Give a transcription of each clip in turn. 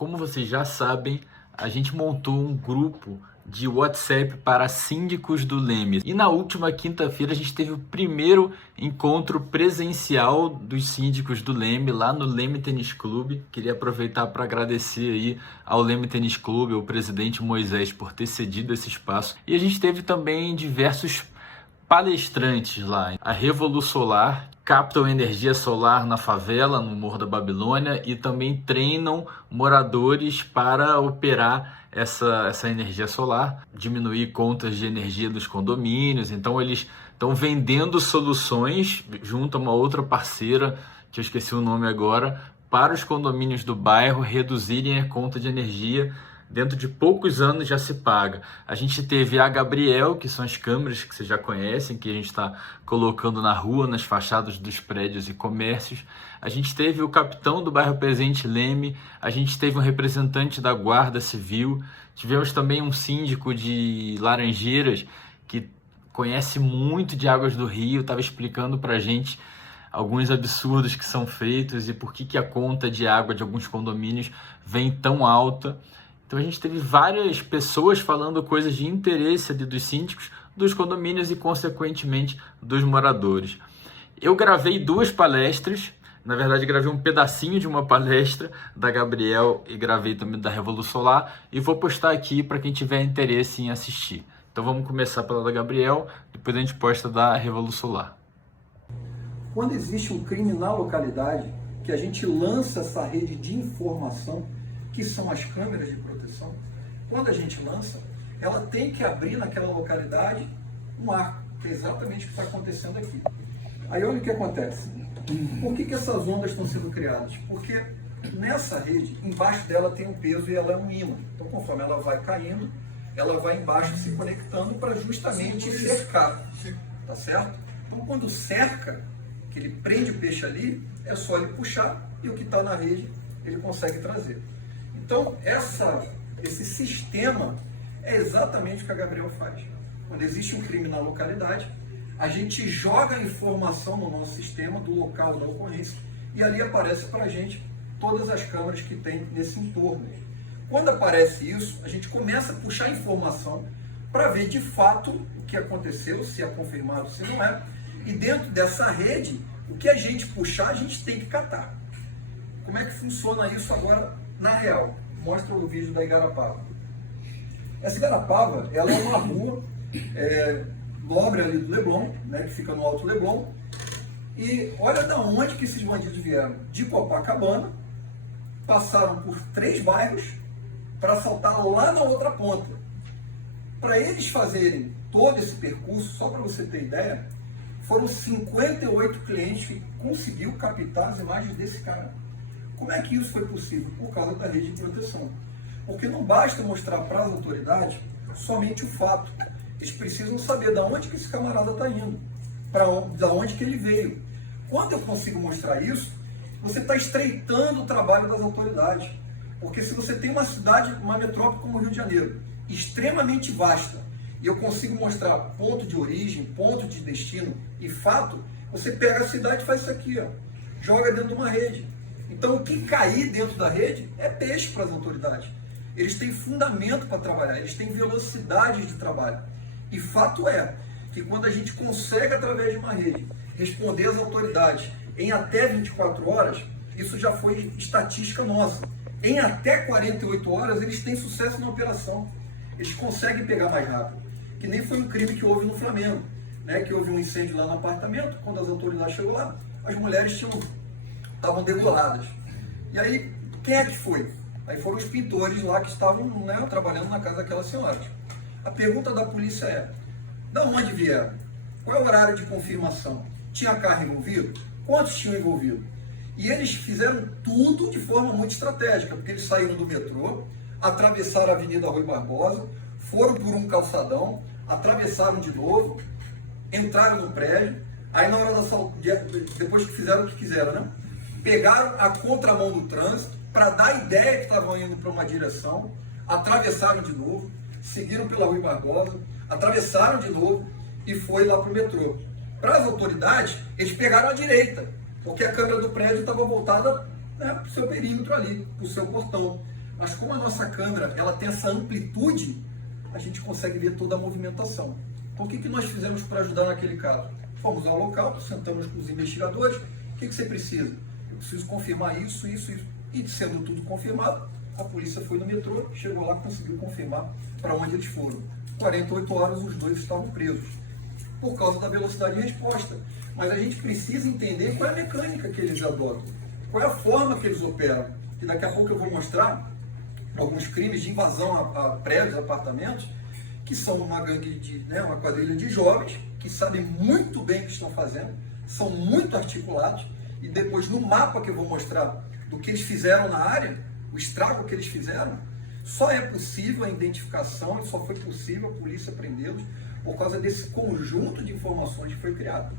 Como vocês já sabem, a gente montou um grupo de WhatsApp para síndicos do Leme. E na última quinta-feira a gente teve o primeiro encontro presencial dos síndicos do Leme, lá no Leme Tênis Clube. Queria aproveitar para agradecer aí ao Leme Tênis Clube, ao presidente Moisés, por ter cedido esse espaço. E a gente teve também diversos palestrantes lá. A Revolu Solar captam energia solar na favela, no Morro da Babilônia, e também treinam moradores para operar essa energia solar, diminuir contas de energia dos condomínios. Então eles estão vendendo soluções junto a uma outra parceira, que eu esqueci o nome agora, para os condomínios do bairro reduzirem a conta de energia. Dentro de poucos anos já se paga. A gente teve a Gabriel, que são as câmeras que vocês já conhecem, que a gente está colocando na rua, nas fachadas dos prédios e comércios. A gente teve o capitão do bairro Presidente Leme, a gente teve um representante da Guarda Civil, tivemos também um síndico de Laranjeiras, que conhece muito de águas do Rio, estava explicando para a gente alguns absurdos que são feitos e por que a conta de água de alguns condomínios vem tão alta. Então a gente teve várias pessoas falando coisas de interesse ali dos síndicos, dos condomínios e, consequentemente, dos moradores. Eu gravei 2 palestras, na verdade gravei um pedacinho de uma palestra da Gabriel e gravei também da Revolu Solar e vou postar aqui para quem tiver interesse em assistir. Então vamos começar pela da Gabriel, depois a gente posta da Revolu Solar. Quando existe um crime na localidade, que a gente lança essa rede de informação, que são as câmeras de proteção, quando a gente lança, ela tem que abrir naquela localidade um arco, que é exatamente o que está acontecendo aqui. Aí olha o que acontece. Por que essas ondas estão sendo criadas? Porque nessa rede, embaixo dela tem um peso e ela é um ímã. Então, conforme ela vai caindo, ela vai embaixo se conectando para justamente cercar. Tá certo? Então, quando cerca, que ele prende o peixe ali, é só ele puxar e o que está na rede ele consegue trazer. Então, esse sistema é exatamente o que a Gabriel faz. Quando existe um crime na localidade, a gente joga a informação no nosso sistema do local da ocorrência e ali aparece para a gente todas as câmeras que tem nesse entorno. Quando aparece isso, a gente começa a puxar informação para ver de fato o que aconteceu, se é confirmado, se não é. E dentro dessa rede, o que a gente puxar, a gente tem que catar. Como é que funciona isso agora na real? Mostra o vídeo da Igarapava. Essa Igarapava, ela é uma rua nobre ali do Leblon, né, que fica no Alto Leblon. E olha da onde que esses bandidos vieram. De Copacabana, passaram por 3 bairros para assaltar lá na outra ponta. Para eles fazerem todo esse percurso, só para você ter ideia, foram 58 clientes que conseguiu captar as imagens desse cara. Como é que isso foi possível? Por causa da rede de proteção. Porque não basta mostrar para as autoridades somente o fato. Eles precisam saber de onde que esse camarada está indo, de onde que ele veio. Quando eu consigo mostrar isso, você está estreitando o trabalho das autoridades. Porque se você tem uma cidade, uma metrópole como o Rio de Janeiro, extremamente vasta, e eu consigo mostrar ponto de origem, ponto de destino e fato, você pega a cidade e faz isso aqui, ó, joga dentro de uma rede. Então, o que cair dentro da rede é peixe para as autoridades. Eles têm fundamento para trabalhar, eles têm velocidade de trabalho. E fato é que quando a gente consegue, através de uma rede, responder às autoridades em até 24 horas, isso já foi estatística nossa. Em até 48 horas, eles têm sucesso na operação. Eles conseguem pegar mais rápido. Que nem foi um crime que houve no Flamengo, né? Que houve um incêndio lá no apartamento. Quando as autoridades chegou lá, as mulheres estavam degoladas. E aí, quem é que foi? Aí foram os pintores lá que estavam, né, trabalhando na casa daquelas senhoras. A pergunta da polícia é: de onde vieram? Qual é o horário de confirmação? Tinha carro envolvido? Quantos tinham envolvido? E eles fizeram tudo de forma muito estratégica, porque eles saíram do metrô, atravessaram a Avenida Rui Barbosa, foram por um calçadão, atravessaram de novo, entraram no prédio, aí na hora depois que fizeram o que quiseram, né? Pegaram a contramão do trânsito para dar a ideia que estavam indo para uma direção, atravessaram de novo, seguiram pela Rui Barbosa, atravessaram de novo e foi lá para o metrô. Para as autoridades, eles pegaram a direita, porque a câmera do prédio estava voltada, né, para o seu perímetro ali, para o seu portão. Mas como a nossa câmera ela tem essa amplitude, a gente consegue ver toda a movimentação. Então o que nós fizemos para ajudar naquele caso? Fomos ao local, sentamos com os investigadores. O que você precisa? Eu preciso confirmar isso, isso, isso. E sendo tudo confirmado, a polícia foi no metrô, chegou lá, conseguiu confirmar para onde eles foram. 48 horas os dois estavam presos, por causa da velocidade de resposta. Mas a gente precisa entender qual é a mecânica que eles adotam, qual é a forma que eles operam. E daqui a pouco eu vou mostrar alguns crimes de invasão a prédios, apartamentos, que são uma gangue, uma quadrilha de jovens, que sabem muito bem o que estão fazendo, são muito articulados, e depois no mapa que eu vou mostrar do que eles fizeram na área, o estrago que eles fizeram, só é possível a identificação e só foi possível a polícia prendê-los por causa desse conjunto de informações que foi criado.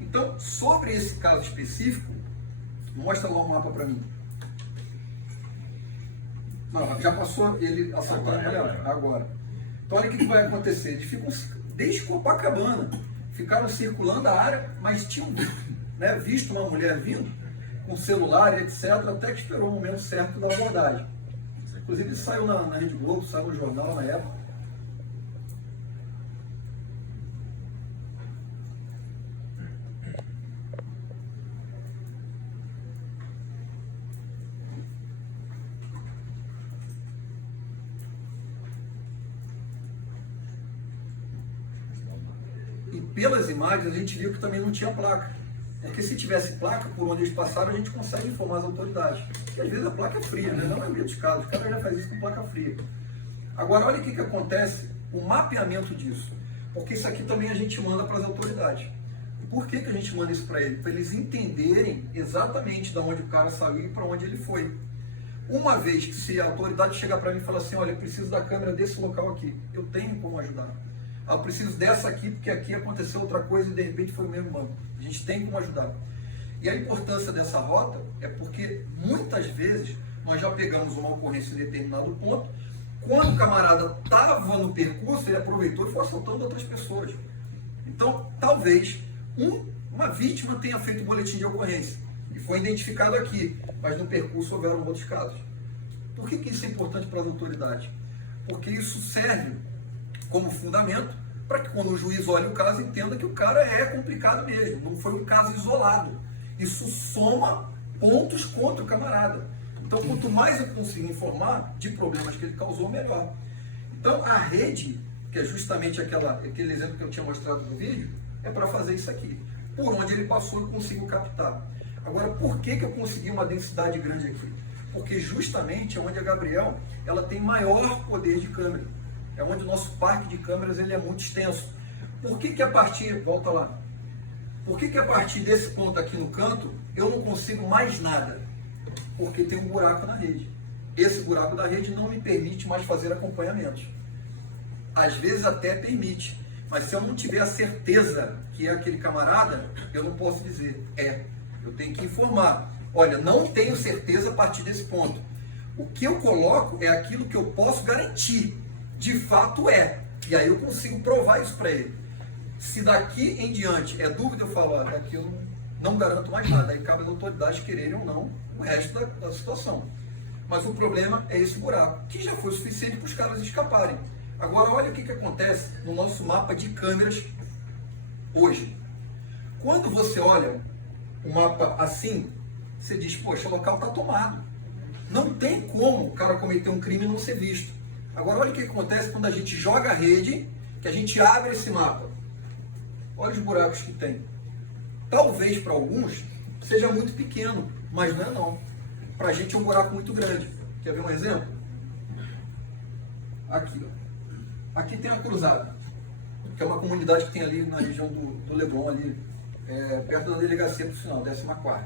Então, sobre esse caso específico, mostra lá o mapa para mim. Não, já passou ele assaltando a mulher? Agora. Então, olha o que vai acontecer. Eles ficam, desde Copacabana, ficaram circulando a área, mas tinham visto uma mulher vindo com celular, etc., até que esperou o momento certo da abordagem. Inclusive, saiu na Rede Globo, saiu no jornal na época. E pelas imagens, a gente viu que também não tinha placa. Porque se tivesse placa, por onde eles passaram, a gente consegue informar as autoridades. Porque às vezes a placa é fria, né? Não é meio dos casos, o cara já faz isso com placa fria. Agora, olha o que acontece, o mapeamento disso. Porque isso aqui também a gente manda para as autoridades. E por que a gente manda isso para eles? Para eles entenderem exatamente de onde o cara saiu e para onde ele foi. Uma vez que se a autoridade chegar para mim e falar assim, olha, eu preciso da câmera desse local aqui, eu tenho como ajudar. Eu preciso dessa aqui, porque aqui aconteceu outra coisa e de repente foi o mesmo banco. A gente tem como ajudar. E a importância dessa rota é porque muitas vezes nós já pegamos uma ocorrência em determinado ponto, quando o camarada estava no percurso, ele aproveitou e foi assaltando outras pessoas. Então, talvez uma vítima tenha feito um boletim de ocorrência e foi identificado aqui, mas no percurso houveram outros casos. Por que isso é importante para as autoridades? Porque isso serve como fundamento para que quando o juiz olhe o caso, entenda que o cara é complicado mesmo, não foi um caso isolado. Isso soma pontos contra o camarada. Então, quanto mais eu consigo informar de problemas que ele causou, melhor. Então, a rede, que é justamente aquele exemplo que eu tinha mostrado no vídeo, é para fazer isso aqui. Por onde ele passou, eu consigo captar. Agora, por que eu consegui uma densidade grande aqui? Porque justamente é onde a Gabriel ela tem maior poder de câmera. É onde o nosso parque de câmeras ele é muito extenso. Por que a partir, volta lá, por que a partir desse ponto aqui no canto, eu não consigo mais nada? Porque tem um buraco na rede. Esse buraco da rede não me permite mais fazer acompanhamentos. Às vezes até permite, mas se eu não tiver a certeza que é aquele camarada, eu não posso dizer, eu tenho que informar. Olha, não tenho certeza a partir desse ponto. O que eu coloco é aquilo que eu posso garantir. De fato é. E aí eu consigo provar isso para ele. Se daqui em diante é dúvida, eu falo, daqui eu não garanto mais nada. Aí cabe às autoridades quererem ou não o resto da situação. Mas o problema é esse buraco, que já foi o suficiente para os caras escaparem. Agora olha o que acontece no nosso mapa de câmeras hoje. Quando você olha o mapa assim, você diz, poxa, o local está tomado. Não tem como o cara cometer um crime e não ser visto. Agora olha o que acontece quando a gente joga a rede, que a gente abre esse mapa. Olha os buracos que tem. Talvez para alguns seja muito pequeno, mas não é não. Para a gente é um buraco muito grande. Quer ver um exemplo? Aqui, ó. Aqui tem a Cruzada, que é uma comunidade que tem ali na região do Leblon, ali, perto da delegacia pro final, 14ª.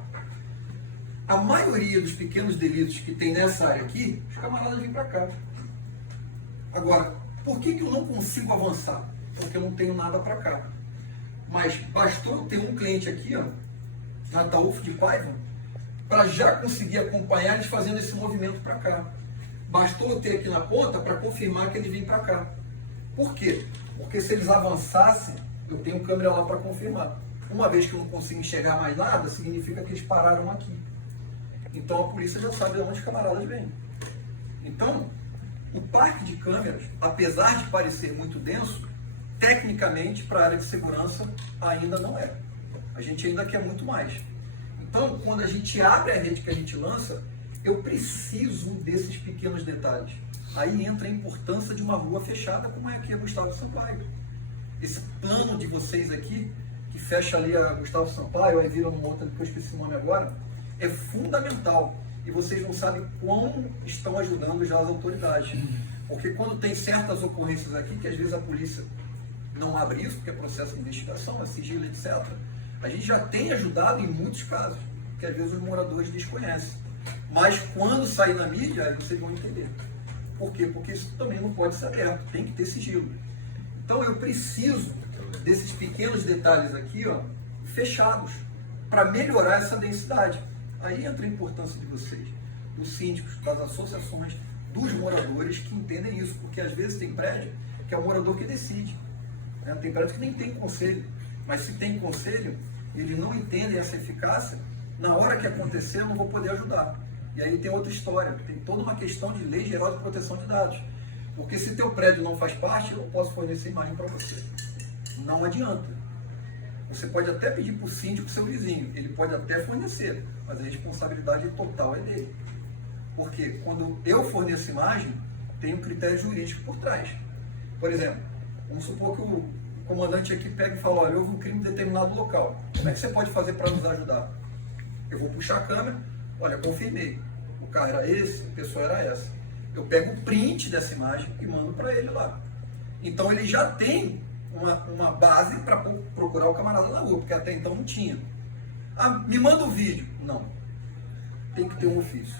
A maioria dos pequenos delitos que tem nessa área aqui, os camaradas vêm para cá. Agora, por que eu não consigo avançar? Porque eu não tenho nada para cá. Mas bastou eu ter um cliente aqui, ó, na Ataúfo de Paiva, para já conseguir acompanhar eles fazendo esse movimento para cá. Bastou eu ter aqui na ponta para confirmar que eles vêm para cá. Por quê? Porque se eles avançassem, eu tenho câmera lá para confirmar. Uma vez que eu não consigo enxergar mais nada, significa que eles pararam aqui. Então a polícia já sabe de onde os camaradas vêm. Então, o parque de câmeras, apesar de parecer muito denso, tecnicamente, para a área de segurança, ainda não é. A gente ainda quer muito mais. Então, quando a gente abre a rede que a gente lança, eu preciso desses pequenos detalhes. Aí entra a importância de uma rua fechada, como é aqui a Gustavo Sampaio. Esse plano de vocês aqui, que fecha ali a Gustavo Sampaio, aí vira uma outra que eu esqueci o nome agora, é fundamental. E vocês não sabem como estão ajudando já as autoridades. Porque quando tem certas ocorrências aqui, que às vezes a polícia não abre isso, porque é processo de investigação, é sigilo, etc. A gente já tem ajudado em muitos casos, que às vezes os moradores desconhecem. Mas quando sair na mídia, aí vocês vão entender. Por quê? Porque isso também não pode ser aberto, tem que ter sigilo. Então eu preciso desses pequenos detalhes aqui, ó, fechados, para melhorar essa densidade. Aí entra a importância de vocês, dos síndicos, das associações, dos moradores que entendem isso, porque às vezes tem prédio que é o morador que decide. Né? Tem prédio que nem tem conselho, mas se tem conselho, eles não entendem essa eficácia, na hora que acontecer eu não vou poder ajudar. E aí tem outra história, tem toda uma questão de lei geral de proteção de dados. Porque se teu prédio não faz parte, eu não posso fornecer imagem para você. Não adianta. Você pode até pedir para o síndico, seu vizinho, ele pode até fornecer, mas a responsabilidade total é dele. Porque quando eu forneço imagem, tem um critério jurídico por trás. Por exemplo, vamos supor que o comandante aqui pega e fala, olha, houve um crime em determinado local. Como é que você pode fazer para nos ajudar? Eu vou puxar a câmera, olha, confirmei. O carro era esse, a pessoa era essa. Eu pego o print dessa imagem e mando para ele lá. Então ele já tem uma base para procurar o camarada na rua, porque até então não tinha. Ah, me manda o vídeo. Não. Tem que ter um ofício.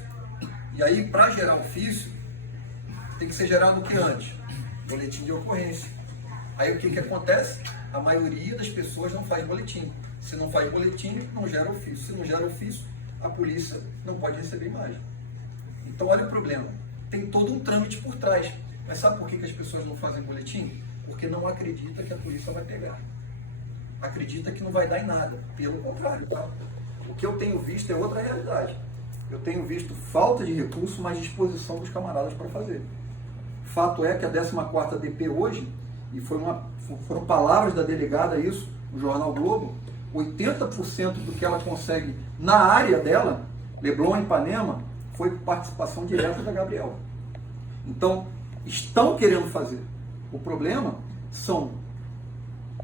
E aí, para gerar ofício, tem que ser gerado o que antes? Boletim de ocorrência. Aí o que acontece? A maioria das pessoas não faz boletim. Se não faz boletim, não gera ofício. Se não gera ofício, a polícia não pode receber imagem. Então olha o problema. Tem todo um trâmite por trás. Mas sabe por que as pessoas não fazem boletim? Porque não acredita que a polícia vai pegar. Acredita que não vai dar em nada. Pelo contrário, tá? O que eu tenho visto é outra realidade. Eu tenho visto falta de recurso, mas disposição dos camaradas para fazer. Fato é que a 14ª DP hoje, e foram palavras da delegada isso, no Jornal Globo, 80% do que ela consegue na área dela, Leblon e Ipanema, foi participação direta da Gabriel. Então, estão querendo fazer. O problema são,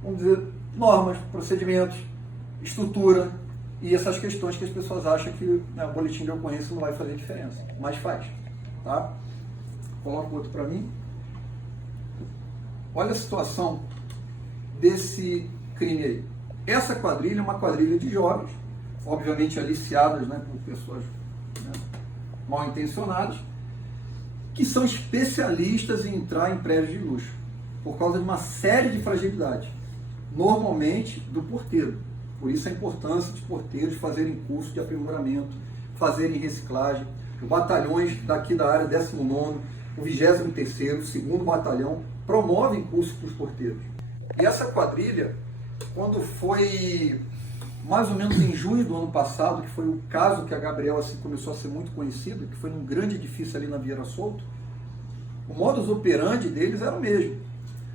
vamos dizer, normas, procedimentos, estrutura e essas questões que as pessoas acham que o boletim de ocorrência não vai fazer diferença. Mas faz. Tá? Coloca outro para mim. Olha a situação desse crime aí. Essa quadrilha é uma quadrilha de jovens, obviamente aliciadas, né, por pessoas, né, mal intencionadas, que são especialistas em entrar em prédios de luxo, por causa de uma série de fragilidades, normalmente do porteiro. Por isso a importância dos porteiros fazerem curso de aprimoramento, fazerem reciclagem. Os batalhões daqui da área 19º, o 23º, o 2º batalhão, promovem cursos para os porteiros. E essa quadrilha, quando foi mais ou menos em junho do ano passado, que foi o caso que a Gabriel assim, começou a ser muito conhecido, que foi num grande edifício ali na Vieira Solto, o modus operandi deles era o mesmo.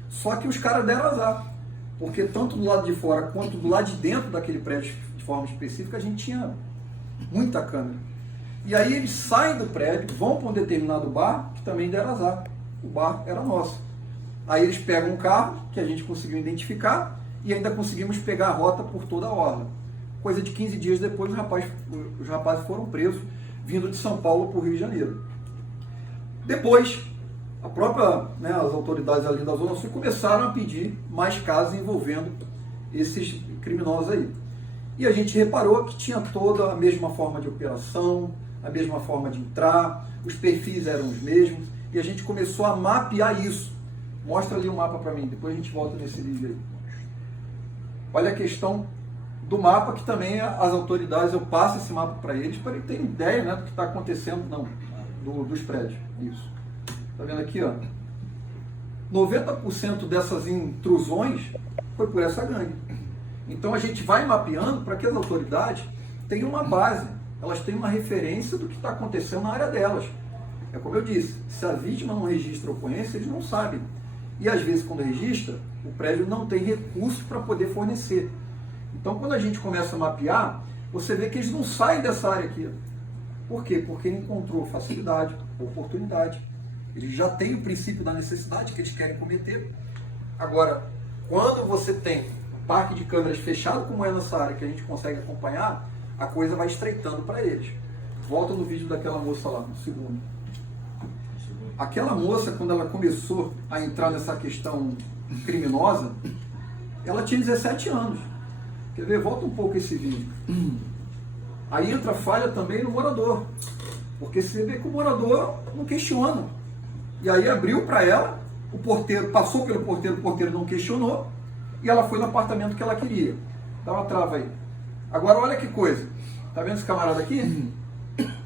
Só que os caras deram azar, porque tanto do lado de fora quanto do lado de dentro daquele prédio, de forma específica, a gente tinha muita câmera. E aí eles saem do prédio, vão para um determinado bar, que também deram azar. O bar era nosso. Aí eles pegam um carro, que a gente conseguiu identificar, e ainda conseguimos pegar a rota por toda a orla. Coisa de 15 dias depois, os rapazes foram presos, vindo de São Paulo para o Rio de Janeiro. Depois, as autoridades ali da Zona Sul começaram a pedir mais casos envolvendo esses criminosos aí. E a gente reparou que tinha toda a mesma forma de operação, a mesma forma de entrar, os perfis eram os mesmos, e a gente começou a mapear isso. Mostra ali o mapa para mim, depois a gente volta nesse vídeo aí. Olha a questão do mapa, que também as autoridades, eu passo esse mapa para eles terem ideia, né, do que está acontecendo dos prédios. Isso. Está vendo aqui, ó? 90% dessas intrusões foi por essa gangue. Então a gente vai mapeando para que as autoridades tenham uma base, elas tenham uma referência do que está acontecendo na área delas. É como eu disse, se a vítima não registra a ocorrência, eles não sabem. E às vezes, quando registra, o prédio não tem recursos para poder fornecer. Então, quando a gente começa a mapear, você vê que eles não saem dessa área aqui. Por quê? Porque ele encontrou facilidade, oportunidade. Eles já têm o princípio da necessidade que eles querem cometer. Agora, quando você tem parque de câmeras fechado, como é nessa área, que a gente consegue acompanhar, a coisa vai estreitando para eles. Volta no vídeo daquela moça lá, no segundo. Aquela moça, quando ela começou a entrar nessa questão criminosa, ela tinha 17 anos. Quer ver? Volta um pouco esse vídeo. Aí entra a falha também no morador. Porque você vê que o morador não questiona. E aí abriu para ela, o porteiro passou pelo porteiro, o porteiro não questionou, e ela foi no apartamento que ela queria. Dá uma trava aí. Agora olha que coisa. Tá vendo esse camarada aqui?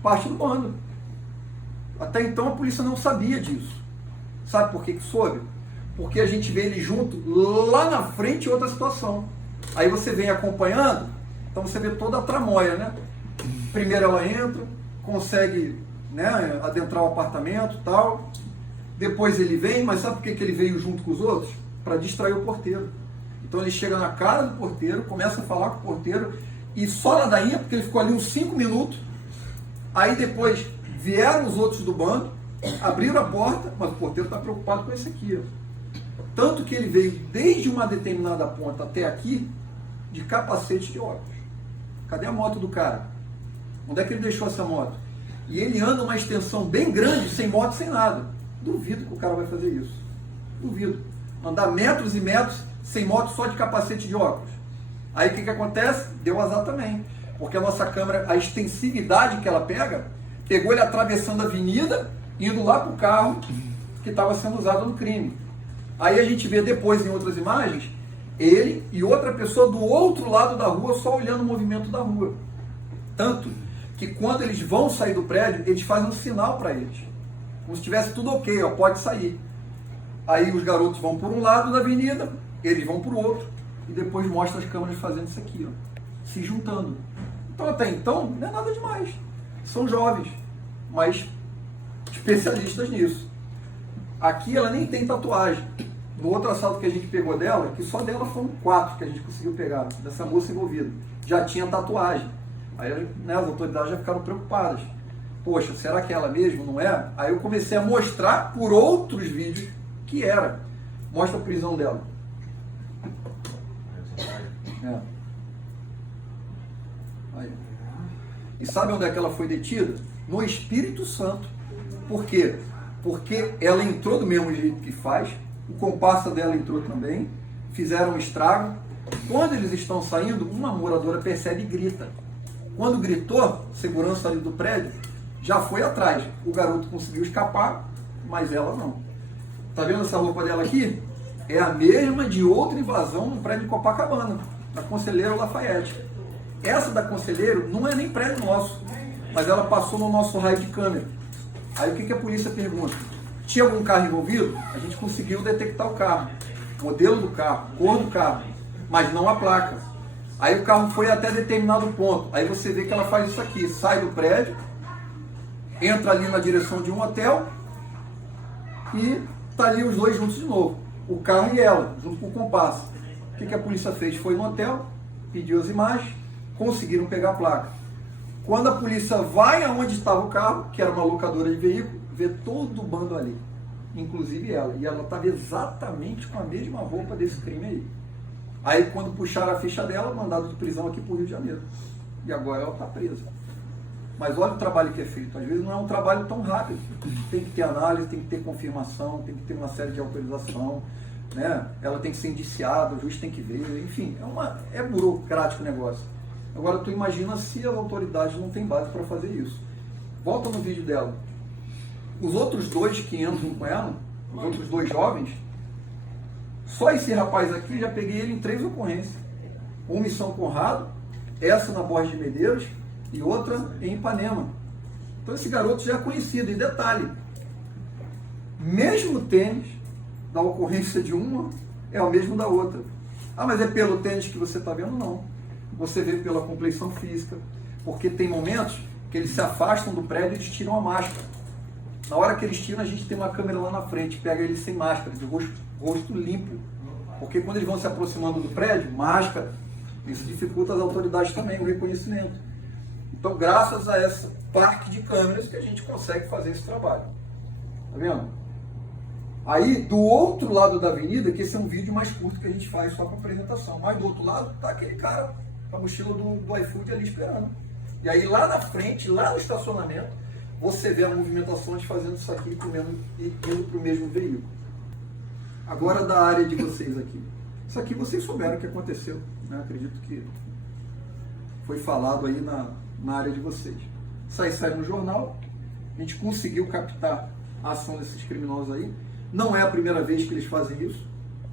Parte do bando. Até então a polícia não sabia disso. Sabe por que soube? Porque a gente vê ele junto lá na frente em outra situação. Aí você vem acompanhando, então você vê toda a tramóia, né? Primeiro ela entra, consegue, né, adentrar o apartamento e tal. Depois ele vem, mas sabe por que ele veio junto com os outros? Para distrair o porteiro. Então ele chega na cara do porteiro, começa a falar com o porteiro, e só ladainha, porque ele ficou ali uns 5 minutos. Aí depois vieram os outros do bando, abriram a porta, mas o porteiro está preocupado com esse aqui. Ó. Tanto que ele veio desde uma determinada ponta até aqui, de capacete de óculos. Cadê a moto do cara? Onde é que ele deixou essa moto? E ele anda uma extensão bem grande, sem moto, sem nada. Duvido que o cara vai fazer isso. Duvido. Andar metros e metros sem moto, só de capacete de óculos. Aí o que acontece? Deu azar também. Porque a nossa câmera, a extensividade que ela pega, pegou ele atravessando a avenida, indo lá para o carro que estava sendo usado no crime. Aí a gente vê depois em outras imagens, ele e outra pessoa do outro lado da rua, só olhando o movimento da rua. Tanto que quando eles vão sair do prédio, eles fazem um sinal para eles. Como se tivesse tudo ok, ó, pode sair. Aí os garotos vão por um lado da avenida, eles vão por outro, e depois mostra as câmeras fazendo isso aqui, ó, se juntando. Então até então, não é nada demais. São jovens, mas especialistas nisso. Aqui ela nem tem tatuagem. No outro assalto que a gente pegou dela, que só dela foram 4 que a gente conseguiu pegar, dessa moça envolvida, já tinha tatuagem. Aí, né, as autoridades já ficaram preocupadas. Poxa, será que é ela mesmo? Não é? Aí eu comecei a mostrar por outros vídeos que era. Mostra a prisão dela. É. Aí. E sabe onde é que ela foi detida? No Espírito Santo. Por quê? Porque ela entrou do mesmo jeito que faz, o comparsa dela entrou também, fizeram um estrago. Quando eles estão saindo, uma moradora percebe e grita. Quando gritou, segurança ali do prédio já foi atrás. O garoto conseguiu escapar, mas ela não. Tá vendo essa roupa dela aqui? É a mesma de outra invasão no prédio de Copacabana, da Conselheiro Lafayette. Essa da Conselheiro não é nem prédio nosso, mas ela passou no nosso raio de câmera. Aí o que a polícia pergunta? Tinha algum carro envolvido? A gente conseguiu detectar o carro, modelo do carro, cor do carro, mas não a placa. Aí o carro foi até determinado ponto. Aí você vê que ela faz isso aqui, sai do prédio, entra ali na direção de um hotel e tá ali os dois juntos de novo. O carro e ela, junto com o comparsa. O que a polícia fez? Foi no hotel, pediu as imagens, conseguiram pegar a placa. Quando a polícia vai aonde estava o carro, que era uma locadora de veículo, vê todo o bando ali, inclusive ela. E ela estava exatamente com a mesma roupa desse crime aí. Aí quando puxaram a ficha dela, mandado de prisão aqui para o Rio de Janeiro. E agora ela está presa. Mas olha o trabalho que é feito. Às vezes não é um trabalho tão rápido. Tem que ter análise, tem que ter confirmação, tem que ter uma série de autorização, né? Ela tem que ser indiciada, o juiz tem que ver, enfim, é burocrático o negócio. Agora tu imagina se as autoridades não têm base para fazer isso. Volta no vídeo dela. Os outros dois que entram com ela, os outros 2 jovens, só esse rapaz aqui, já peguei ele em 3 ocorrências. Uma em São Conrado, essa na Borges de Medeiros e outra em Ipanema. Então esse garoto já é conhecido. E detalhe, mesmo tênis da ocorrência de uma é o mesmo da outra. Ah, mas é pelo tênis que você está vendo? Não. Você vê pela compleição física, porque tem momentos que eles se afastam do prédio e eles tiram a máscara. Na hora que eles tiram, a gente tem uma câmera lá na frente, pega eles sem máscara, de rosto limpo. Porque quando eles vão se aproximando do prédio, máscara, isso dificulta as autoridades também, o reconhecimento. Então, graças a essa parque de câmeras que a gente consegue fazer esse trabalho. Tá vendo? Aí, do outro lado da avenida, que esse é um vídeo mais curto que a gente faz só para apresentação, mas do outro lado tá aquele cara com a mochila do iFood ali esperando. E aí lá na frente, lá no estacionamento, você vê a movimentação de fazendo isso aqui e indo para o mesmo veículo. Agora da área de vocês aqui. Isso aqui vocês souberam o que aconteceu, né? Acredito que foi falado aí na área de vocês. Isso aí sai no jornal, a gente conseguiu captar a ação desses criminosos aí. Não é a primeira vez que eles fazem isso,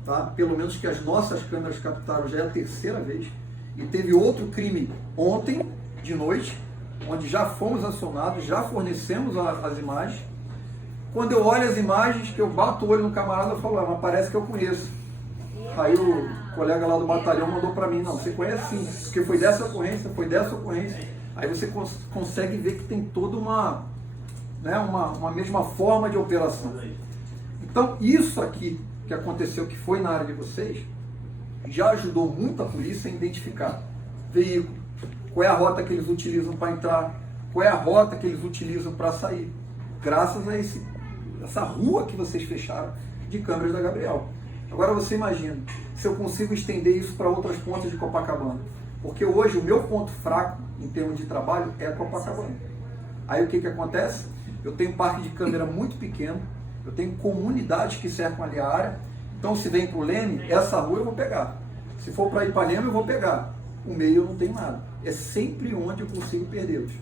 tá? Pelo menos que as nossas câmeras captaram já é a terceira vez. E teve outro crime ontem, de noite, onde já fomos acionados, já fornecemos as imagens. Quando eu olho as imagens, que eu bato o olho no camarada, eu falo, mas parece que eu conheço. Aí o colega lá do batalhão mandou para mim, não, você conhece sim, porque foi dessa ocorrência. Aí você consegue ver que tem toda uma mesma forma de operação. Então, isso aqui que aconteceu, que foi na área de vocês, já ajudou muito a polícia a identificar veículo, qual é a rota que eles utilizam para entrar, qual é a rota que eles utilizam para sair, graças a essa rua que vocês fecharam de câmeras da Gabriel. Agora você imagina, se eu consigo estender isso para outras pontas de Copacabana, porque hoje o meu ponto fraco em termos de trabalho é Copacabana. Aí o que acontece? Eu tenho um parque de câmera muito pequeno, eu tenho comunidades que cercam ali a área, então se vem para o Leme, essa rua eu vou pegar. Se for para Ipanema eu vou pegar. O meio eu não tenho nada. É sempre onde eu consigo perdê-los.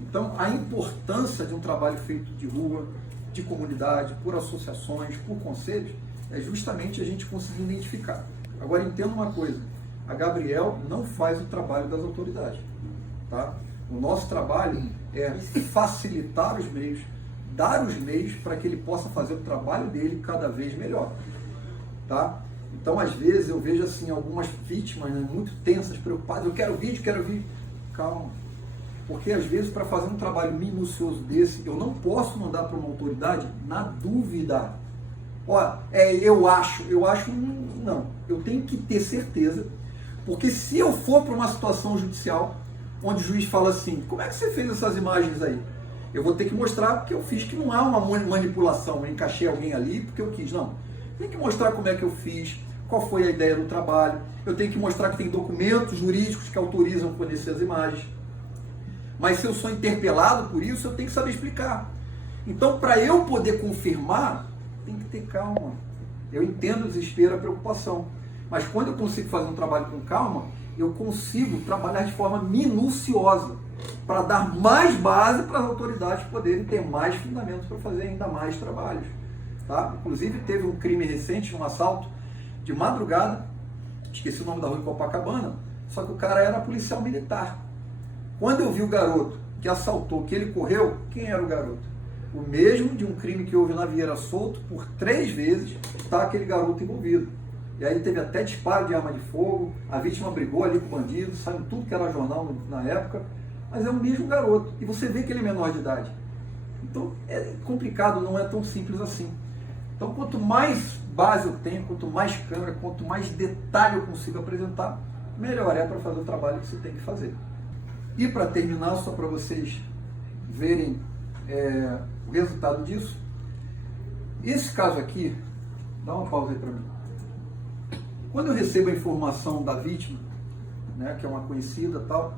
Então a importância de um trabalho feito de rua, de comunidade, por associações, por conselhos, é justamente a gente conseguir identificar. Agora entenda uma coisa, a Gabriel não faz o trabalho das autoridades. Tá? O nosso trabalho é facilitar os meios, dar os meios para que ele possa fazer o trabalho dele cada vez melhor. Tá? Então, às vezes, eu vejo assim, algumas vítimas, né, muito tensas, preocupadas, eu quero vídeo. Calma. Porque, às vezes, para fazer um trabalho minucioso desse, eu não posso mandar para uma autoridade na dúvida. Ó, eu acho, não. Eu tenho que ter certeza, porque se eu for para uma situação judicial, onde o juiz fala assim, como é que você fez essas imagens aí? Eu vou ter que mostrar porque eu fiz, que não há uma manipulação, eu encaixei alguém ali porque eu quis, não. Tem que mostrar como é que eu fiz, qual foi a ideia do trabalho, eu tenho que mostrar que tem documentos jurídicos que autorizam fornecer as imagens. Mas se eu sou interpelado por isso, eu tenho que saber explicar. Então, para eu poder confirmar, tem que ter calma. Eu entendo o desespero, a preocupação. Mas quando eu consigo fazer um trabalho com calma, eu consigo trabalhar de forma minuciosa, para dar mais base para as autoridades poderem ter mais fundamentos para fazer ainda mais trabalhos. Tá? Inclusive teve um crime recente, um assalto de madrugada, esqueci o nome da rua em Copacabana, só que o cara era policial militar. Quando eu vi o garoto que assaltou, que ele correu, quem era o garoto? O mesmo de um crime que houve na Vieira Solto, por 3 vezes está aquele garoto envolvido. E aí teve até disparo de arma de fogo, a vítima brigou ali com o bandido, saiu tudo que era jornal na época, mas é o mesmo garoto. E você vê que ele é menor de idade. Então é complicado, não é tão simples assim. Então quanto mais base eu tenho, quanto mais câmera, quanto mais detalhe eu consigo apresentar, melhor é para fazer o trabalho que você tem que fazer. E para terminar, só para vocês verem o resultado disso, esse caso aqui, dá uma pausa aí para mim. Quando eu recebo a informação da vítima, né, que é uma conhecida e tal,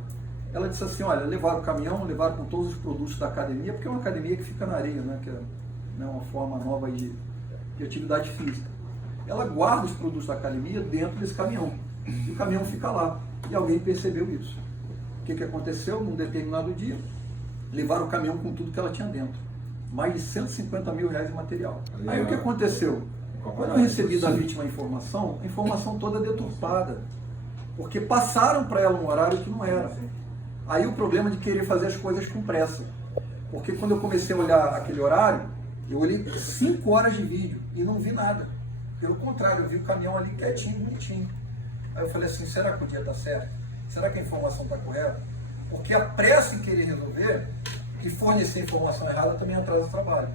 ela disse assim, olha, levaram o caminhão, levaram com todos os produtos da academia, porque é uma academia que fica na areia, né, que é uma forma nova de atividade física. Ela guarda os produtos da academia dentro desse caminhão, e o caminhão fica lá, e alguém percebeu isso. O que aconteceu? Num determinado dia, levaram o caminhão com tudo que ela tinha dentro, mais de 150 mil reais em material. Aí o que aconteceu? Quando eu recebi da vítima a informação toda deturpada, porque passaram para ela um horário que não era. Aí o problema de querer fazer as coisas com pressa, porque quando eu comecei a olhar aquele horário, eu olhei 5 horas de vídeo e não vi nada. Pelo contrário, eu vi o caminhão ali quietinho, bonitinho. Aí eu falei assim, será que o dia está certo? Será que a informação está correta? Porque a pressa em querer resolver que fornecer informação errada também atrasa o trabalho.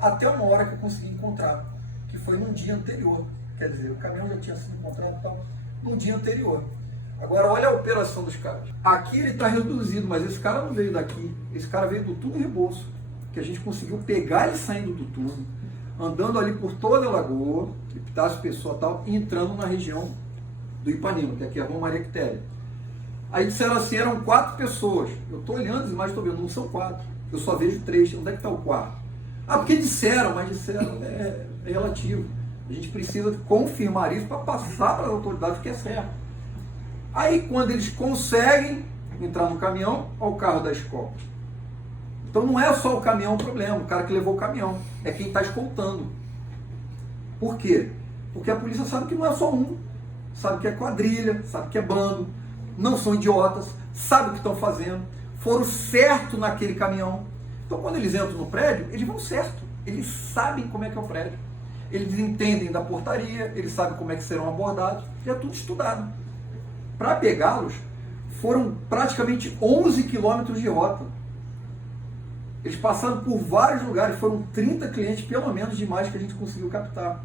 Até uma hora que eu consegui encontrar, que foi num dia anterior. Quer dizer, o caminhão já tinha sido encontrado e tal, num dia anterior. Agora, olha a operação dos caras. Aqui ele está reduzido, mas esse cara não veio daqui. Esse cara veio do túnel Rebouças, que a gente conseguiu pegar ele saindo do túnel, andando ali por toda a lagoa, Epitácio Pessoa e tal, e entrando na região do Ipanema, que aqui é a Rua Maria Quitéria. Aí disseram assim, eram 4 pessoas. Eu estou olhando as imagens, estou vendo, não são 4. Eu só vejo 3. Onde é que está o quarto? Ah, porque disseram, mas disseram, é relativo. A gente precisa confirmar isso para passar para as autoridades que é certo. Aí quando eles conseguem entrar no caminhão, olha o carro da escolta. Então não é só o caminhão o problema, o cara que levou o caminhão, é quem está escoltando. Por quê? Porque a polícia sabe que não é só um, sabe que é quadrilha, sabe que é bando, não são idiotas, sabe o que estão fazendo, foram certo naquele caminhão. Então quando eles entram no prédio, eles vão certo, eles sabem como é que é o prédio, eles entendem da portaria, eles sabem como é que serão abordados, já é tudo estudado. Para pegá-los, foram praticamente 11 quilômetros de rota. Eles passaram por vários lugares, foram 30 clientes, pelo menos, demais que a gente conseguiu captar.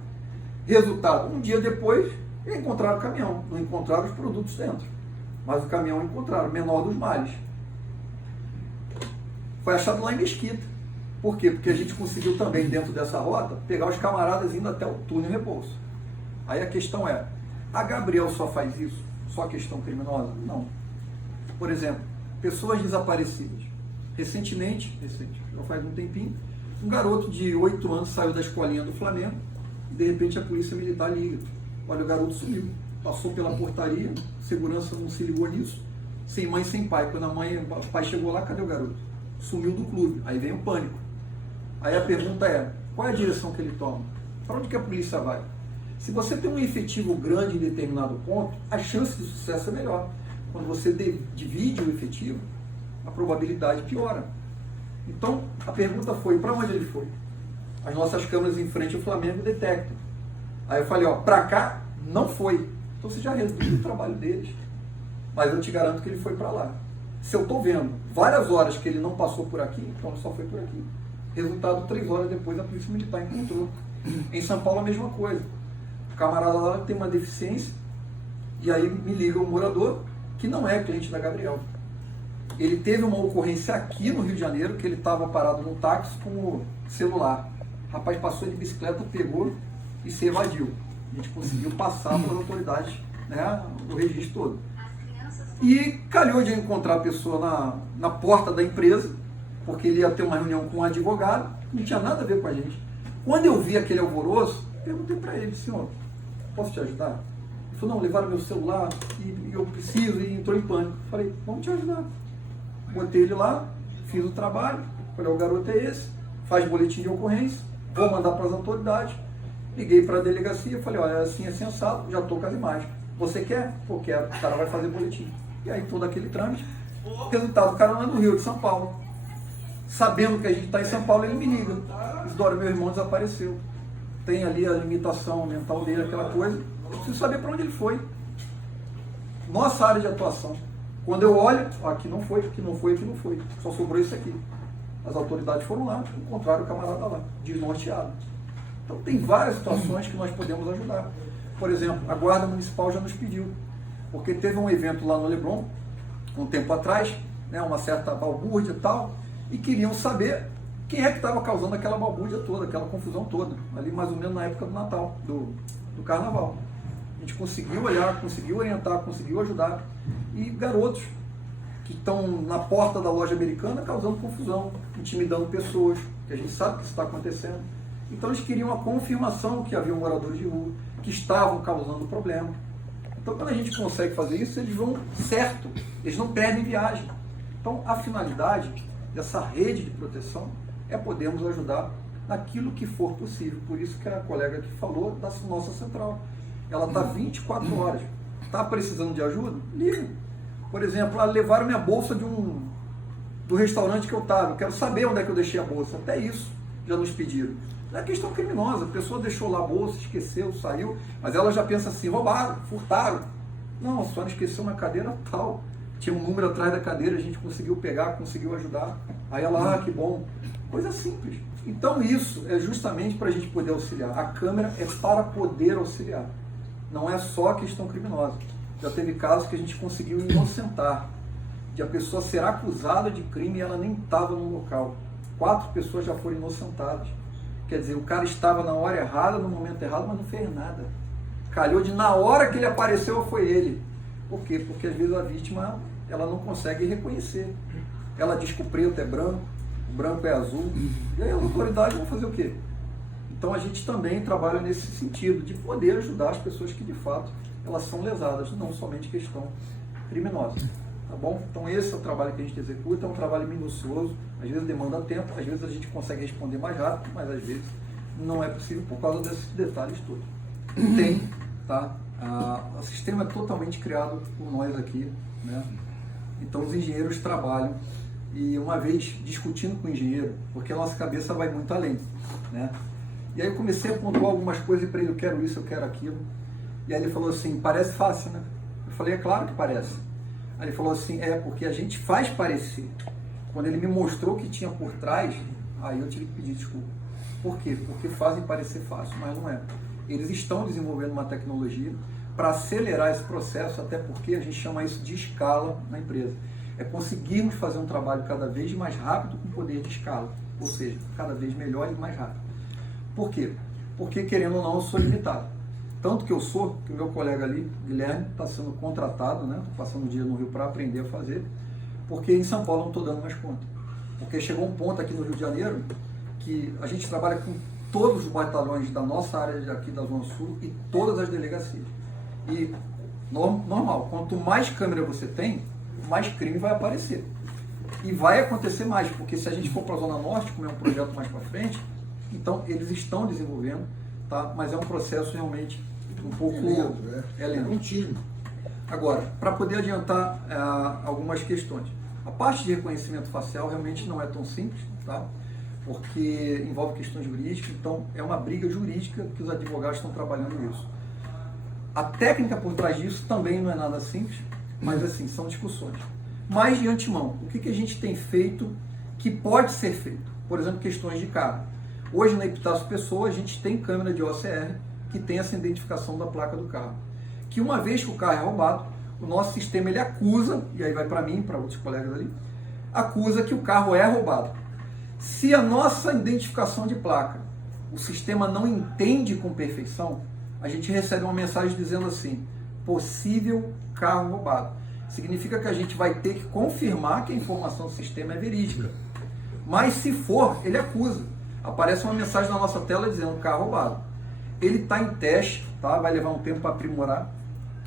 Resultado, um dia depois, encontraram o caminhão, não encontraram os produtos dentro, mas o caminhão encontraram, menor dos males. Foi achado lá em Mesquita. Por quê? Porque a gente conseguiu também, dentro dessa rota, pegar os camaradas indo até o túnel Rebouças. Aí a questão é, a Gabriel só faz isso? Só questão criminosa? Não. Por exemplo, pessoas desaparecidas. Recente, já faz um tempinho, um garoto de 8 anos saiu da escolinha do Flamengo e de repente a polícia militar liga. Olha, o garoto sumiu. Passou pela portaria, segurança não se ligou nisso, sem mãe, sem pai. Quando o pai chegou lá, cadê o garoto? Sumiu do clube. Aí vem o pânico. Aí a pergunta é, qual é a direção que ele toma? Para onde que a polícia vai? Se você tem um efetivo grande em determinado ponto, a chance de sucesso é melhor. Quando você divide o efetivo, a probabilidade piora. Então, a pergunta foi, para onde ele foi? As nossas câmeras em frente ao Flamengo detectam. Aí eu falei, para cá não foi. Então você já reduziu o trabalho deles. Mas eu te garanto que ele foi para lá. Se eu estou vendo várias horas que ele não passou por aqui, então ele só foi por aqui. Resultado, 3 horas depois a polícia militar encontrou. Em São Paulo a mesma coisa. O camarada lá tem uma deficiência e aí me liga um morador que não é cliente da Gabriel. Ele teve uma ocorrência aqui no Rio de Janeiro, que ele estava parado no táxi com o celular. O rapaz passou de bicicleta, pegou e se evadiu. A gente conseguiu passar pelas autoridades, né, o registro todo. E calhou de encontrar a pessoa na porta da empresa, porque ele ia ter uma reunião com um advogado, não tinha nada a ver com a gente. Quando eu vi aquele alvoroço, perguntei para ele, senhor, posso te ajudar? Ele falou, não, levaram meu celular e eu preciso, e entrou em pânico. Falei, vamos te ajudar. Botei ele lá, fiz o trabalho, falei, o garoto é esse, faz boletim de ocorrência, vou mandar para as autoridades. Liguei para a delegacia, falei, olha, assim é sensado, já estou com as imagens. Você quer? Pô, quero. O cara vai fazer boletim. E aí todo aquele trâmite. Resultado, o cara não é do Rio, de São Paulo. Sabendo que a gente está em São Paulo, ele me liga. Isidoro, meu irmão desapareceu. Tem ali a limitação mental dele, aquela coisa. Eu preciso saber para onde ele foi. Nossa área de atuação. Quando eu olho, aqui não foi, aqui não foi, aqui não foi. Só sobrou isso aqui. As autoridades foram lá, encontraram o camarada lá, desnorteado. Então tem várias situações que nós podemos ajudar. Por exemplo, a Guarda Municipal já nos pediu, porque teve um evento lá no Leblon, um tempo atrás, né, uma certa balbúrdia e tal, e queriam saber quem é que estava causando aquela balbúrdia toda, aquela confusão toda, ali mais ou menos na época do Natal, do Carnaval. A gente conseguiu olhar, conseguiu orientar, conseguiu ajudar, e garotos que estão na porta da loja americana causando confusão, intimidando pessoas, que a gente sabe que isso está acontecendo. Então eles queriam a confirmação que havia moradores de rua, que estavam causando problema. Então quando a gente consegue fazer isso, eles vão certo, eles não perdem viagem. Então a finalidade dessa rede de proteção é podermos ajudar naquilo que for possível. Por isso que a colega que falou da nossa central. Ela está 24 horas. Está precisando de ajuda? Liga. Por exemplo, levaram minha bolsa do restaurante que eu estava. Eu quero saber onde é que eu deixei a bolsa. Até isso já nos pediram. Não é questão criminosa. A pessoa deixou lá a bolsa, esqueceu, saiu. Mas ela já pensa assim, roubaram, furtaram. Não, só não esqueceu na cadeira tal. tinha um número atrás da cadeira, a gente conseguiu pegar, conseguiu ajudar. Aí ela, que bom. Coisa simples. Então isso é justamente para a gente poder auxiliar. A câmera é para poder auxiliar. Não é só questão criminosa. Já teve casos que a gente conseguiu inocentar, de a pessoa ser acusada de crime e ela nem estava no local. 4 pessoas já foram inocentadas. Quer dizer, o cara estava na hora errada, no momento errado, mas não fez nada. Calhou de na hora que ele apareceu foi ele. Por quê? Porque às vezes a vítima ela não consegue reconhecer. Ela diz que o preto é branco, o branco é azul, e aí as autoridades vão fazer o quê? Então a gente também trabalha nesse sentido, de poder ajudar as pessoas que de fato elas são lesadas, não somente questão criminosa. Tá bom? Então esse é o trabalho que a gente executa, é um trabalho minucioso, às vezes demanda tempo, às vezes a gente consegue responder mais rápido, mas às vezes não é possível por causa desses detalhes todos. Tem, tá? O sistema é totalmente criado por nós aqui, né? Então os engenheiros trabalham e uma vez discutindo com o engenheiro, porque a nossa cabeça vai muito além, né? E aí eu comecei a pontuar algumas coisas para ele, eu quero isso, eu quero aquilo. E aí ele falou assim, parece fácil, né? Eu falei, é claro que parece. Aí ele falou assim, porque a gente faz parecer. Quando ele me mostrou o que tinha por trás, aí eu tive que pedir desculpa. Por quê? Porque fazem parecer fácil, mas não é. Eles estão desenvolvendo uma tecnologia para acelerar esse processo, até porque a gente chama isso de escala na empresa. É conseguirmos fazer um trabalho cada vez mais rápido com poder de escala, ou seja, cada vez melhor e mais rápido. Por quê? Porque, querendo ou não, eu sou limitado. Tanto que eu sou, que o meu colega ali, Guilherme, está sendo contratado, né? Estou passando o dia no Rio para aprender a fazer, porque em São Paulo não estou dando mais conta. Porque chegou um ponto aqui no Rio de Janeiro que a gente trabalha com todos os batalhões da nossa área aqui da Zona Sul e todas as delegacias. E normal, quanto mais câmera você tem, mais crime vai aparecer. E vai acontecer mais, porque se a gente for para a Zona Norte, como é um projeto mais para frente, então eles estão desenvolvendo, tá? Mas é um processo realmente um pouco... É lento. Um time. Agora, para poder adiantar algumas questões. A parte de reconhecimento facial realmente não é tão simples, tá? Porque envolve questões jurídicas, então é uma briga jurídica que os advogados estão trabalhando nisso. A técnica por trás disso também não é nada simples, mas assim, são discussões. Mas de antemão, o que a gente tem feito que pode ser feito? Por exemplo, questões de carro. Hoje na Epitácio Pessoa a gente tem câmera de OCR que tem essa identificação da placa do carro. Que uma vez que o carro é roubado, o nosso sistema ele acusa, e aí vai para mim, para outros colegas ali, acusa que o carro é roubado. Se a nossa identificação de placa, o sistema não entende com perfeição, a gente recebe uma mensagem dizendo assim, possível carro roubado. Significa que a gente vai ter que confirmar que a informação do sistema é verídica. Mas se for, ele acusa. Aparece uma mensagem na nossa tela dizendo carro roubado. Ele está em teste, tá? Vai levar um tempo para aprimorar,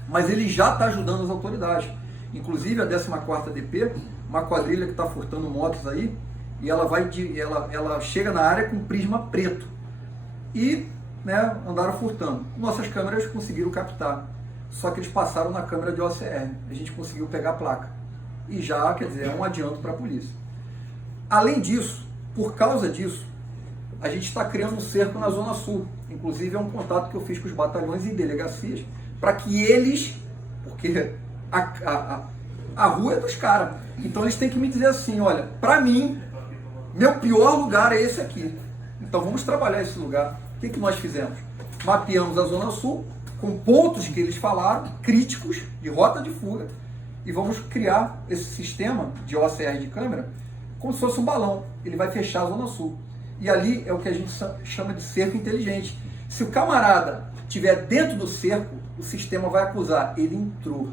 mas ele já está ajudando as autoridades. Inclusive a 14ª DP, uma quadrilha que está furtando motos aí, e ela chega na área com prisma preto. E andaram furtando. Nossas câmeras conseguiram captar. Só que eles passaram na câmera de OCR. A gente conseguiu pegar a placa. E já, quer dizer, é um adianto para a polícia. Além disso, por causa disso, a gente está criando um cerco na Zona Sul. Inclusive é um contato que eu fiz com os batalhões e delegacias, para que eles, porque a rua é dos caras, então eles têm que me dizer assim, olha, para mim, meu pior lugar é esse aqui. Então vamos trabalhar esse lugar. O que nós fizemos? Mapeamos a Zona Sul, com pontos que eles falaram, críticos, de rota de fuga, e vamos criar esse sistema de OCR de câmera como se fosse um balão. Ele vai fechar a Zona Sul. E ali é o que a gente chama de cerco inteligente. Se o camarada estiver dentro do cerco, o sistema vai acusar, ele entrou.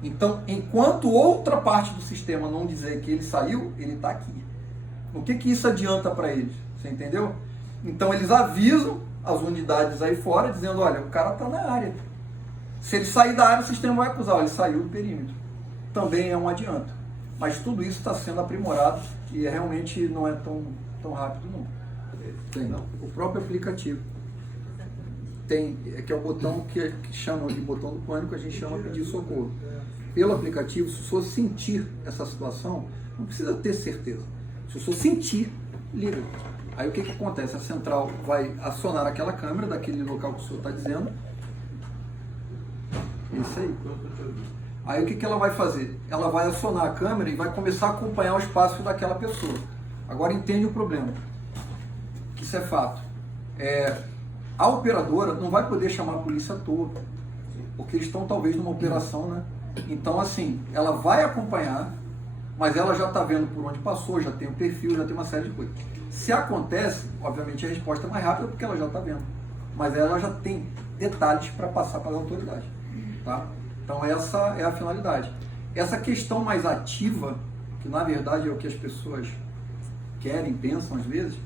Então, enquanto outra parte do sistema não dizer que ele saiu, ele está aqui. O que isso adianta para eles? Você entendeu? Então, eles avisam as unidades aí fora, dizendo, olha, o cara está na área. Se ele sair da área, o sistema vai acusar, ele saiu do perímetro. Também é um adianto. Mas tudo isso está sendo aprimorado e realmente não é tão rápido, não. Tem, não. O próprio aplicativo tem, que é o botão que chama de botão do pânico, a gente chama de pedir socorro. Pelo aplicativo, se o senhor sentir essa situação, não precisa ter certeza. Se o senhor sentir, liga. Aí o que acontece? A central vai acionar aquela câmera daquele local que o senhor está dizendo. Isso aí. Aí o que ela vai fazer? Ela vai acionar a câmera e vai começar a acompanhar os passos daquela pessoa. Agora entende o problema, que isso é fato. A operadora não vai poder chamar a polícia à toa, porque eles estão talvez numa operação, né? Então assim, ela vai acompanhar, mas ela já está vendo por onde passou, já tem o perfil, já tem uma série de coisas. Se acontece, obviamente a resposta é mais rápida porque ela já está vendo, mas ela já tem detalhes para passar para as autoridades, tá? Então essa é a finalidade. Essa questão mais ativa, que na verdade é o que as pessoas querem, pensam às vezes,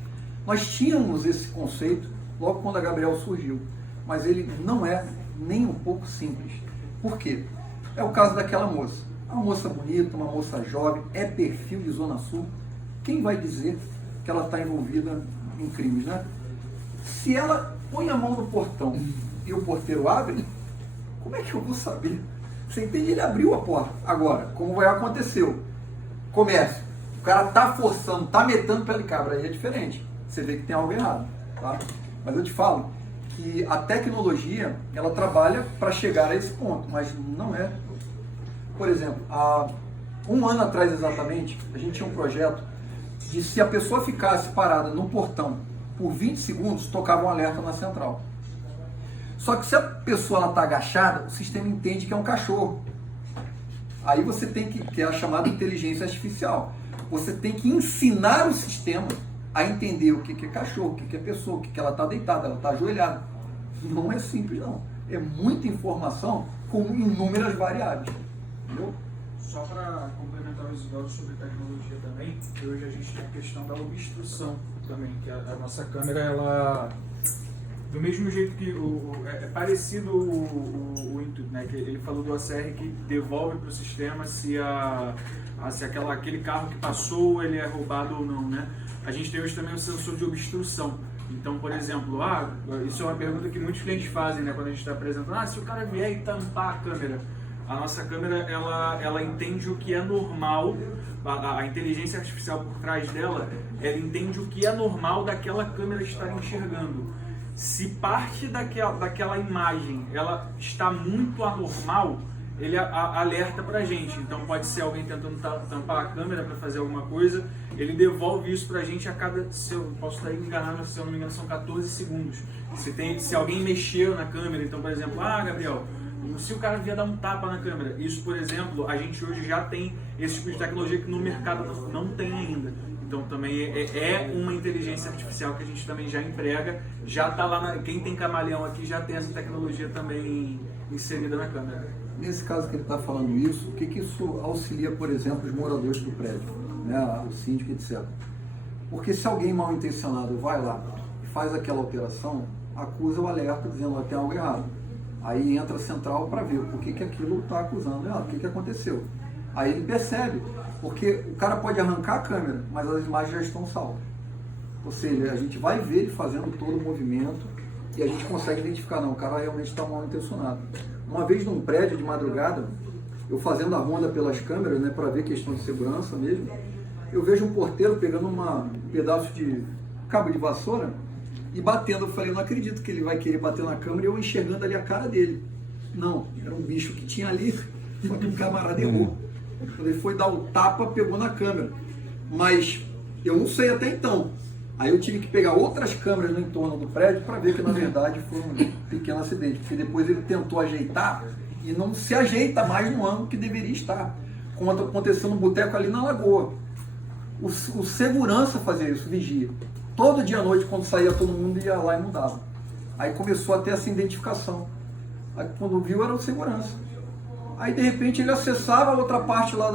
nós tínhamos esse conceito logo quando a Gabriel surgiu, mas ele não é nem um pouco simples. Por quê? É o caso daquela moça. Uma moça bonita, uma moça jovem, é perfil de Zona Sul. Quem vai dizer que ela está envolvida em crimes, né? Se ela põe a mão no portão e o porteiro abre, como é que eu vou saber? Você entende? Ele abriu a porta. Agora, como aconteceu? Comércio. O cara tá forçando, tá metendo pé de cabra, aí é diferente. Você vê que tem algo errado, tá? Mas eu te falo que a tecnologia, ela trabalha para chegar a esse ponto, mas não é. Por exemplo, há um ano atrás exatamente, a gente tinha um projeto de se a pessoa ficasse parada no portão por 20 segundos, tocava um alerta na central. Só que se a pessoa está agachada, o sistema entende que é um cachorro. Aí você tem que é a chamada inteligência artificial. Você tem que ensinar o sistema a entender o que é cachorro, o que é pessoa, o que ela está deitada, ela está ajoelhada. Não é simples, não. É muita informação com inúmeras variáveis. Entendeu? Só para complementar o Isidoro sobre tecnologia também, que hoje a gente tem a questão da obstrução também, que a nossa câmera, ela, do mesmo jeito que é parecido o intuito, né, que ele falou do ACR que devolve para o sistema se aquele carro que passou, ele é roubado ou não, né? A gente tem hoje também o sensor de obstrução. Então, por exemplo, isso é uma pergunta que muitos clientes fazem, né, quando a gente está apresentando, se o cara vier e tampar a câmera, a nossa câmera, ela entende o que é normal, a inteligência artificial por trás dela, ela entende o que é normal daquela câmera estar enxergando. Se parte daquela imagem ela está muito anormal, ele alerta pra gente. Então pode ser alguém tentando tampar a câmera para fazer alguma coisa, ele devolve isso pra gente a cada, se eu posso estar enganado, se eu não me engano, são 14 segundos. Se alguém mexeu na câmera, então, por exemplo, Gabriel, se o cara vier dar um tapa na câmera, isso, por exemplo, a gente hoje já tem esse tipo de tecnologia que no mercado não tem ainda. Então também é uma inteligência artificial que a gente também já emprega, já está lá, quem tem camaleão aqui já tem essa tecnologia também inserida na câmera. Nesse caso que ele está falando isso, o que isso auxilia, por exemplo, os moradores do prédio, né, o síndico, etc. Porque se alguém mal intencionado vai lá e faz aquela alteração, acusa o alerta dizendo que tem algo errado. Aí entra a central para ver por que aquilo está acusando errado, o que aconteceu. Aí ele percebe, porque o cara pode arrancar a câmera, mas as imagens já estão salvas. Ou seja, a gente vai ver ele fazendo todo o movimento e a gente consegue identificar, não, o cara realmente está mal intencionado. Uma vez num prédio de madrugada, eu fazendo a ronda pelas câmeras, né, para ver questão de segurança mesmo, eu vejo um porteiro pegando um pedaço de cabo de vassoura e batendo. Eu falei, não acredito que ele vai querer bater na câmera, e eu enxergando ali a cara dele. Não, era um bicho que tinha ali, só que um camarada errou. Quando ele foi dar o tapa, pegou na câmera. Mas eu não sei até então. Aí eu tive que pegar outras câmeras no entorno do prédio para ver que na verdade foi um pequeno acidente. Porque depois ele tentou ajeitar e não se ajeita mais no ângulo que deveria estar. Como aconteceu no boteco ali na Lagoa. O segurança fazia isso, vigia. Todo dia à noite, quando saía todo mundo, ia lá e mudava. Aí começou a ter essa identificação. Aí quando viu, era o segurança. Aí de repente ele acessava a outra parte lá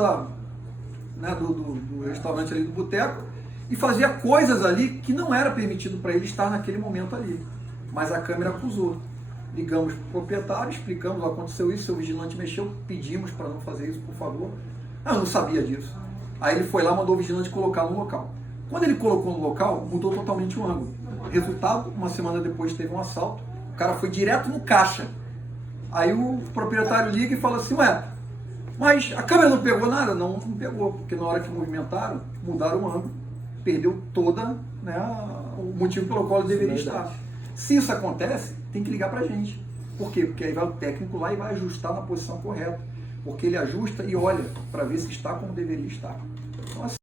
do restaurante ali do boteco e fazia coisas ali que não era permitido para ele estar naquele momento ali. Mas a câmera acusou. Ligamos para o proprietário, explicamos, aconteceu isso, seu vigilante mexeu, pedimos para não fazer isso, por favor. Eu não sabia disso. Aí ele foi lá, mandou o vigilante colocar no local. Quando ele colocou no local, mudou totalmente o ângulo. Resultado, uma semana depois teve um assalto, o cara foi direto no caixa. Aí o proprietário liga e fala assim, mas a câmera não pegou nada? Não pegou, porque na hora que movimentaram, mudaram o ângulo, perdeu toda, né, o motivo pelo qual ele deveria estar. Se isso acontece, tem que ligar pra gente. Por quê? Porque aí vai o técnico lá e vai ajustar na posição correta. porque ele ajusta e olha para ver se está como deveria estar.